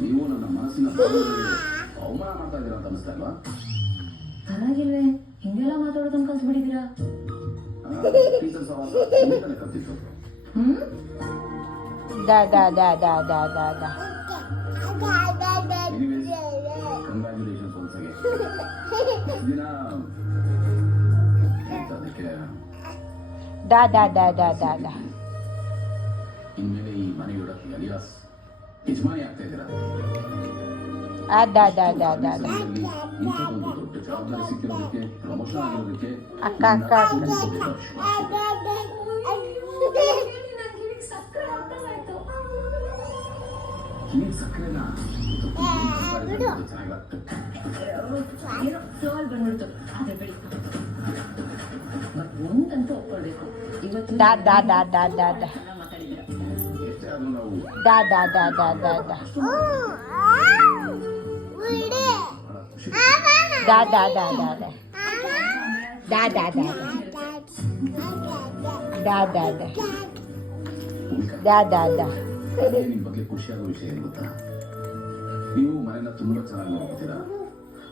ನೀವು ನನ್ನ ಮನಸ್ಸಿನ ಭಾವನೆಗಳಿಗೆ ಅವಮಾನ ಮಾಡ್ತಾ ಇದ್ದೀರಾ ಅಂತ ಅನಿಸ್ತಾ ಇಲ್ವಾ? ಚೆನ್ನಾಗಿಲ್ವೇ? ಹಿಂಗೆಲ್ಲ ಮಾತಾಡೋದನ್ನ ಕಲ್ಸ್ಬಿಟ್ಟಿದ್ದೀರಾ? ಟೀಚರ್ ಸವಾಸ ತಾನೇ ಕಲ್ತಿತ್ತು. ಕಂಗ್ರ್ಯಾಚುಲೇಷನ್ಸ್ ಒಂದ್ಸಗೆ. ದಿನ ಅದಕ್ಕೆ ಇನ್ಮೇಲೆ ಈ ಮನೆಯೊಳಗೆ ಅಲಿಯಾಸ್ ಯಜಮಾನಿ ಆಗ್ತಾ ಇದ್ದೀರಾ. ಇಂಥದ್ದೊಂದು ದೊಡ್ಡ ಜವಾಬ್ದಾರಿ ಸಿಕ್ಕಿರೋದಕ್ಕೆ, ಪ್ರಮೋಷನ್ ಆಗಿರೋದಕ್ಕೆ ಈ ಸಕ್ಕರೆನ ಚೆನ್ನಾಗಿರುತ್ತೆ. ಒಂದಂತೂ ಒಪ್ಕೊಳ್ಬೇಕು, ಇವತ್ತು ಎಷ್ಟೇ ಆದ್ರೂ ನಾವು ನಿಮ್ ಬಗ್ಗೆ ಖುಷಿಯಾಗೋ ವಿಷಯ ಏನು ಗೊತ್ತಾ? ನೀವು ಮನೆಯನ್ನ ತುಂಬಾ ಚೆನ್ನಾಗಿ ನೋಡ್ಕೊತೀರಾ.